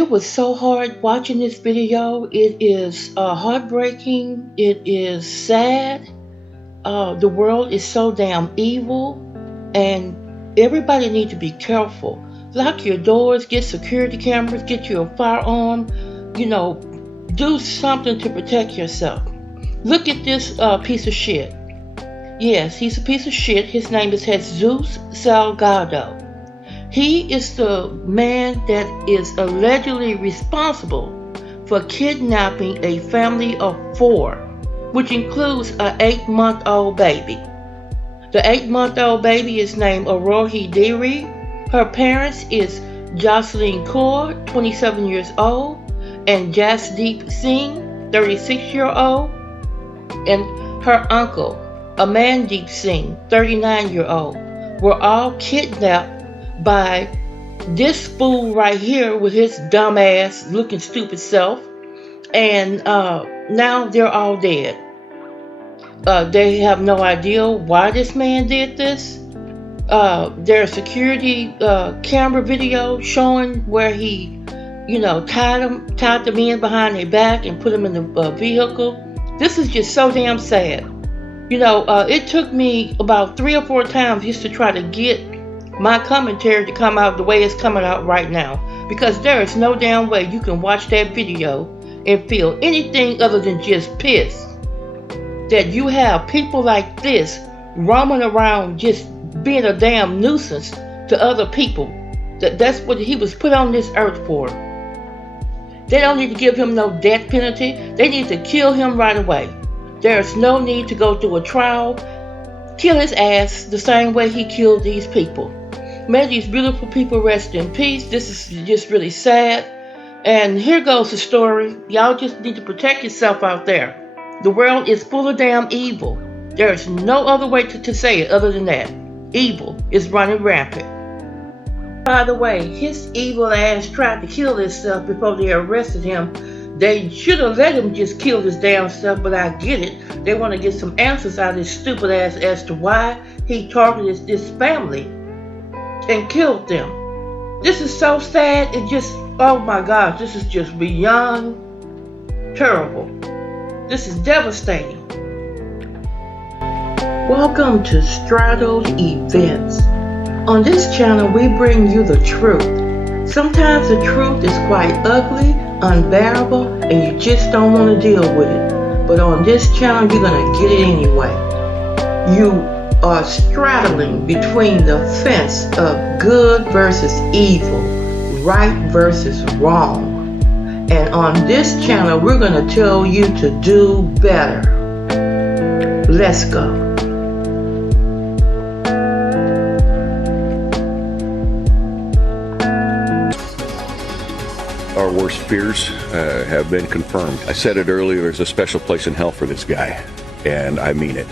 It was so hard watching this video. It is heartbreaking. It is sad. The world is so damn evil, and everybody needs to be careful. Lock your doors, get security cameras, get you a firearm. Do something to protect yourself. Look at this piece of shit. Yes, he's a piece of shit. His name is Jasleen Salgado. He is the man that is allegedly responsible for kidnapping a family of 4, which includes an 8-month-old baby. The 8-month-old baby is named Aroohi Dheri. Her parents is Jasleen Kaur, 27 years old, and Jasdeep Singh, 36-year-old, and her uncle, Amandeep Singh, 39-year-old, were all kidnapped by this fool right here with his dumb ass looking stupid self, and now they're all dead. They have no idea why this man did this. There's security camera video showing where he, tied the men behind their back and put them in the vehicle. This is just so damn sad. It took me about 3 or 4 times just to try to get my commentary to come out the way it's coming out right now, because there is no damn way you can watch that video and feel anything other than just pissed that you have people like this roaming around just being a damn nuisance to other people. That's what he was put on this earth for. They don't need to give him no death penalty. They need to kill him right away. There's no need to go through a trial. Kill his ass the same way he killed these people. May these beautiful people rest in peace. This is just really sad. And here goes the story. Y'all just need to protect yourself out there. The world is full of damn evil. There's no other way to say it other than that. Evil is running rampant. By the way, his evil ass tried to kill himself before they arrested him. They should have let him just kill his damn self, but I get it. They want to get some answers out of his stupid ass as to why he targeted this family and killed them. This is so sad. Oh my gosh, this is just beyond terrible. This is devastating. Welcome to Straddled Events. On this channel, we bring you the truth. Sometimes the truth is quite ugly, unbearable, and you just don't want to deal with it. But on this channel, you're going to get it anyway. You are straddling between the fence of good versus evil, right versus wrong. And on this channel, we're going to tell you to do better. Let's go. Our worst fears have been confirmed. I said it earlier, there's a special place in hell for this guy, and I mean it.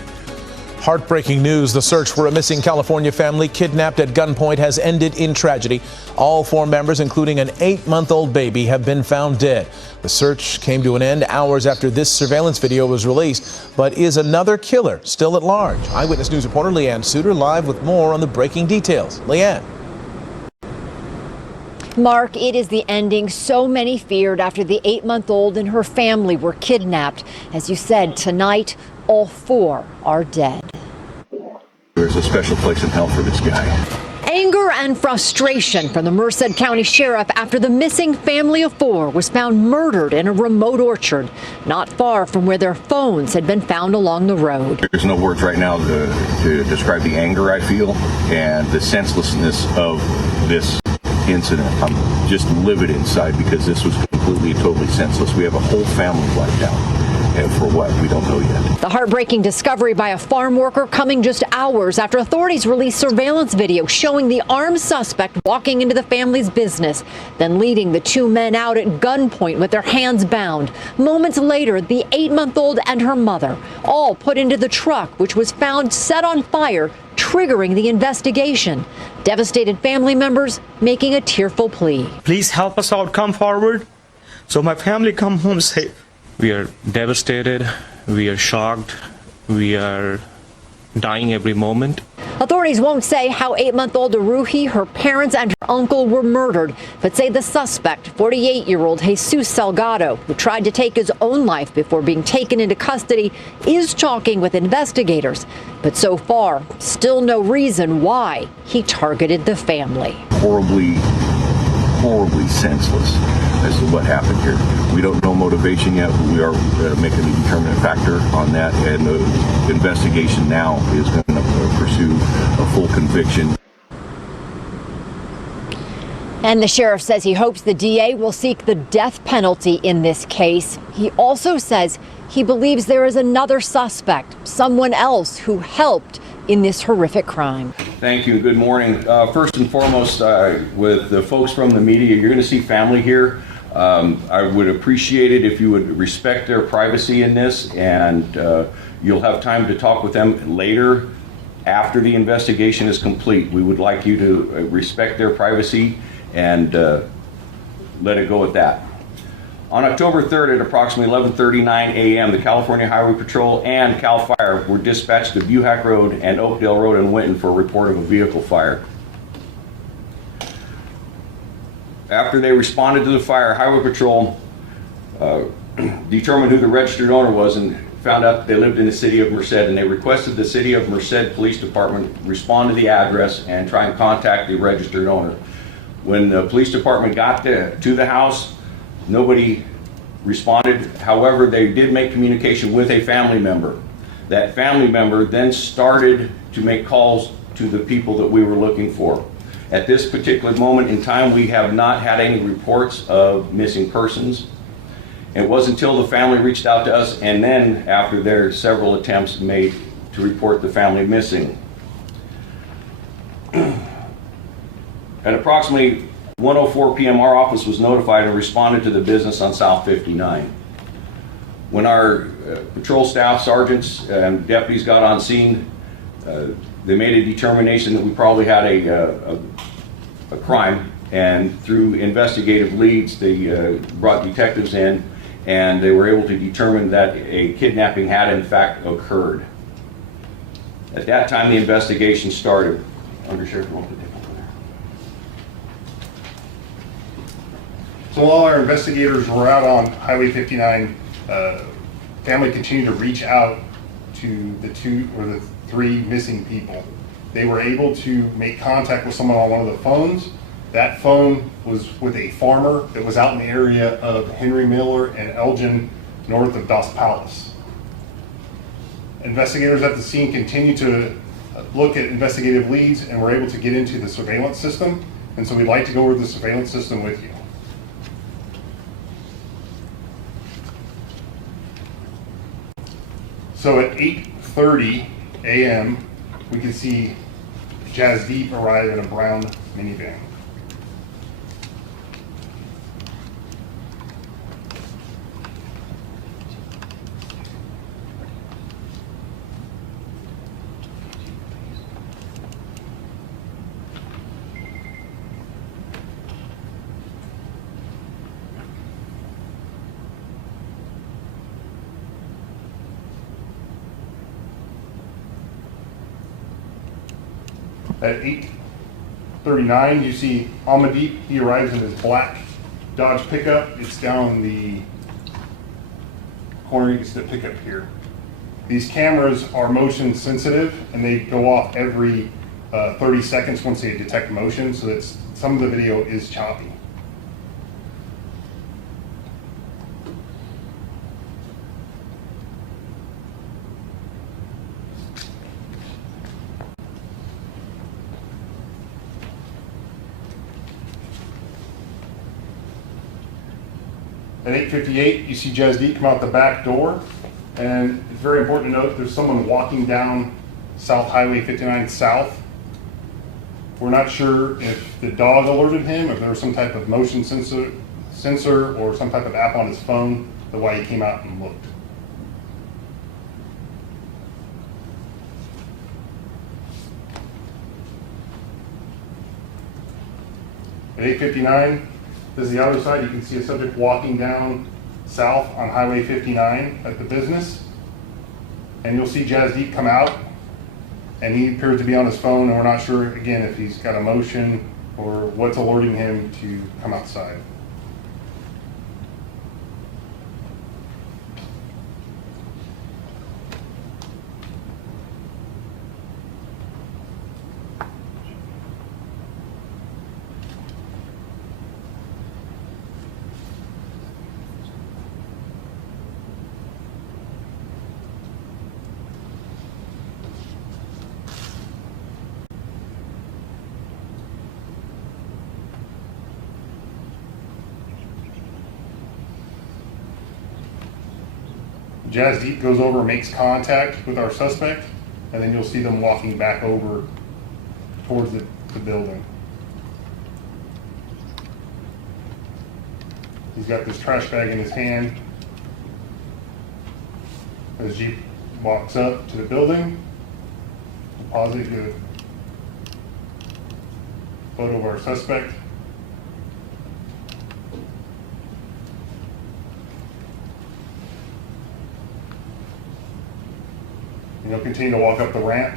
Heartbreaking news. The search for a missing California family kidnapped at gunpoint has ended in tragedy. All 4 members, including an 8-month-old baby, have been found dead. The search came to an end hours after this surveillance video was released. But is another killer still at large? Eyewitness News reporter Leanne Suter live with more on the breaking details. Leanne. Mark, it is the ending so many feared after the 8-month-old and her family were kidnapped. As you said, tonight, all 4 are dead. There's a special place in hell for this guy. Anger and frustration from the Merced County Sheriff after the missing family of 4 was found murdered in a remote orchard, not far from where their phones had been found along the road. There's no words right now to describe the anger I feel and the senselessness of this incident. I'm just livid inside because this was completely, totally senseless. We have a whole family wiped out. And for what? We don't know yet. The heartbreaking discovery by a farm worker coming just hours after authorities released surveillance video showing the armed suspect walking into the family's business, then leading the 2 men out at gunpoint with their hands bound. Moments later, the 8-month-old and her mother all put into the truck, which was found set on fire, triggering the investigation. Devastated family members making a tearful plea. Please help us out, come forward, so my family come home safe. We are devastated, we are shocked, we are dying every moment. Authorities won't say how 8-month-old Aroohi, her parents, and her uncle were murdered, but say the suspect, 48-year-old Jesus Salgado, who tried to take his own life before being taken into custody, is talking with investigators. But so far, still no reason why he targeted the family. Horribly senseless as to what happened here. We don't know motivation yet, but we are making a determinant factor on that, and the investigation now is going to pursue a full conviction. And the sheriff says he hopes the DA will seek the death penalty in this case. He also says he believes there is another suspect, someone else who helped in this horrific crime. Thank you. Good morning. First and foremost, with the folks from the media, you're going to see family here. I would appreciate it if you would respect their privacy in this, and you'll have time to talk with them later after the investigation is complete. We would like you to respect their privacy and let it go at that. On October 3rd at approximately 11:39 a.m., the California Highway Patrol and CAL FIRE were dispatched to Buhack Road and Oakdale Road in Winton for a report of a vehicle fire. After they responded to the fire, Highway Patrol determined who the registered owner was and found out that they lived in the city of Merced, and they requested the city of Merced Police Department respond to the address and try and contact the registered owner. When the police department got to the house, nobody responded. However, they did make communication with a family member. That family member then started to make calls to the people that we were looking for. At this particular moment in time, we have not had any reports of missing persons. It wasn't until the family reached out to us, and then after their several attempts made to report the family missing. At approximately 1:04 p.m., our office was notified and responded to the business on South 59. When our patrol staff, sergeants, and deputies got on scene, they made a determination that we probably had a crime, and through investigative leads, they brought detectives in, and they were able to determine that a kidnapping had in fact occurred. At that time, the investigation started. Undersheriff, want to take over there? So while our investigators were out on Highway 59, family continued to reach out to the three missing people. They were able to make contact with someone on one of the phones. That phone was with a farmer that was out in the area of Henry Miller and Elgin, north of Dos Palace. Investigators at the scene continued to look at investigative leads and were able to get into the surveillance system. And so we'd like to go over the surveillance system with you. So at 8:30 a.m., we can see Jasdeep arrive in a brown minivan. At 8:39, you see Amandeep. He arrives in his black Dodge pickup. It's down the corner. You can see the pickup here. These cameras are motion sensitive, and they go off every 30 seconds once they detect motion, so that some of the video is choppy. At 8:58, you see Jasdeep come out the back door, and it's very important to note there's someone walking down South Highway 59 South. We're not sure if the dog alerted him, if there was some type of motion sensor or some type of app on his phone, that's why he came out and looked. At 8:59, this is the other side. You can see a subject walking down south on Highway 59 at the business. And you'll see Jasdeep come out. and he appears to be on his phone, and we're not sure, again, if he's got a motion or what's alerting him to come outside. Jasdeep goes over and makes contact with our suspect, and then you'll see them walking back over towards the building. He's got this trash bag in his hand. As Jeep walks up to the building, pause it, get a photo of our suspect. And he'll continue to walk up the ramp.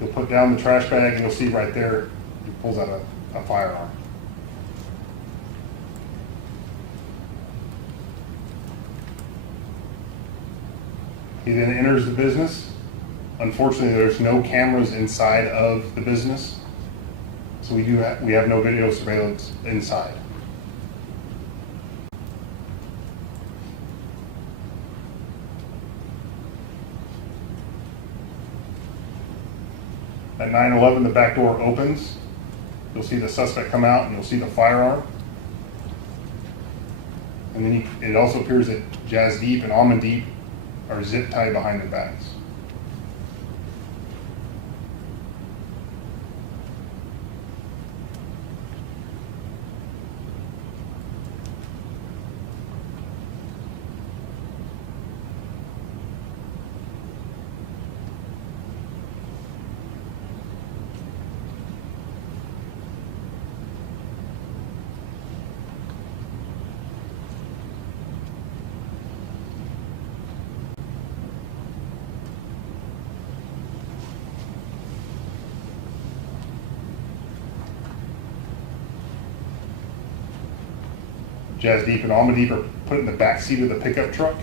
He'll put down the trash bag, and you'll see right there, he pulls out a firearm. He then enters the business. Unfortunately, there's no cameras inside of the business, so we have no video surveillance inside. At 9:11, the back door opens. You'll see the suspect come out, and you'll see the firearm. And then it also appears that Jasdeep and Amandeep are zip tied behind their backs. Jasdeep and Amandeep are put in the back seat of the pickup truck.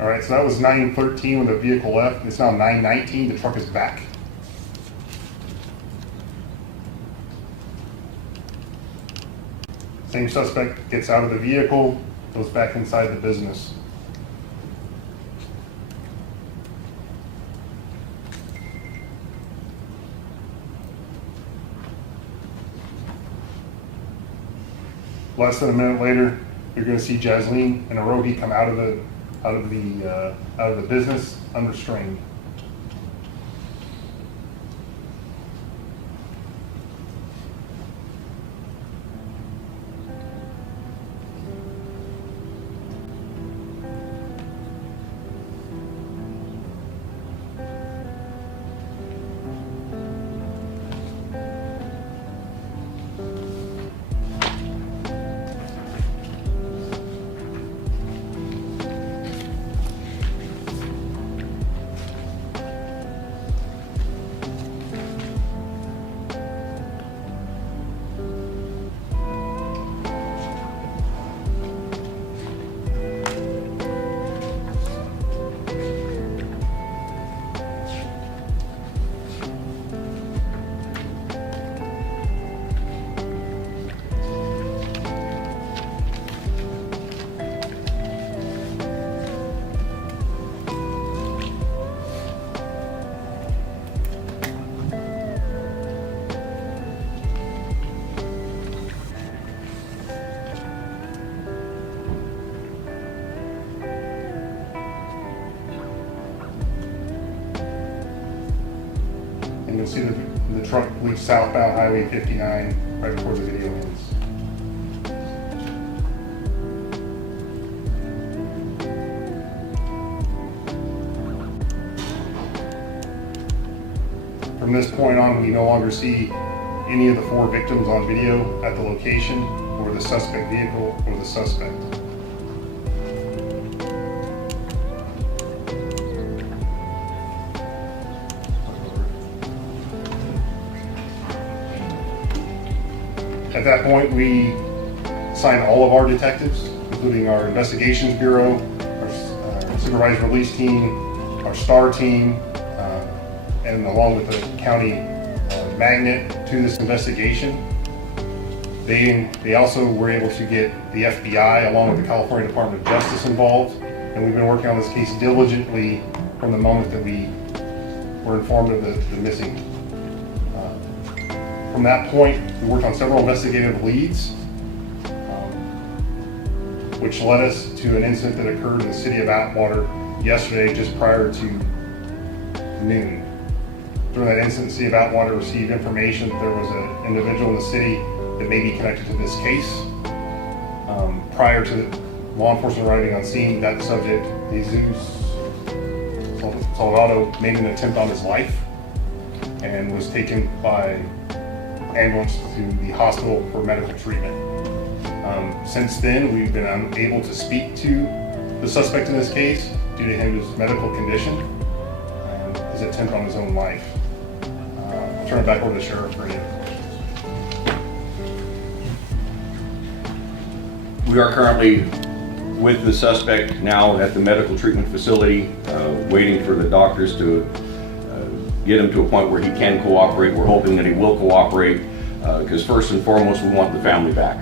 All right, so that was 9:13 when the vehicle left. It's now 9:19. The truck is back. Same suspect gets out of the vehicle, goes back inside the business. Less than a minute later, you're going to see Jasleen and Aroohi come out of the business unrestrained. And you'll see The truck leaves southbound Highway 59 right before the video ends. From this point on, we no longer see any of the 4 victims on video at the location, or the suspect vehicle, or the suspect. At that point, we assigned all of our detectives, including our investigations bureau, our supervised release team, our STAR team, and along with the county magnet to this investigation. They also were able to get the FBI along with the California Department of Justice involved, and we've been working on this case diligently from the moment that we were informed of the missing. From that point, we worked on several investigative leads, which led us to an incident that occurred in the city of Atwater yesterday, just prior to noon. During that incident, the city of Atwater received information that there was an individual in the city that may be connected to this case. Prior to law enforcement arriving on scene, that subject, Jesus Salgado, made an attempt on his life and was taken by ambulance to the hospital for medical treatment. Since then, we've been unable to speak to the suspect in this case due to his medical condition and his attempt on his own life. I'll turn it back over to the sheriff for any other questions. We are currently with the suspect now at the medical treatment facility, waiting for the doctors to get him to a point where he can cooperate. We're hoping that he will cooperate, because first and foremost, we want the family back.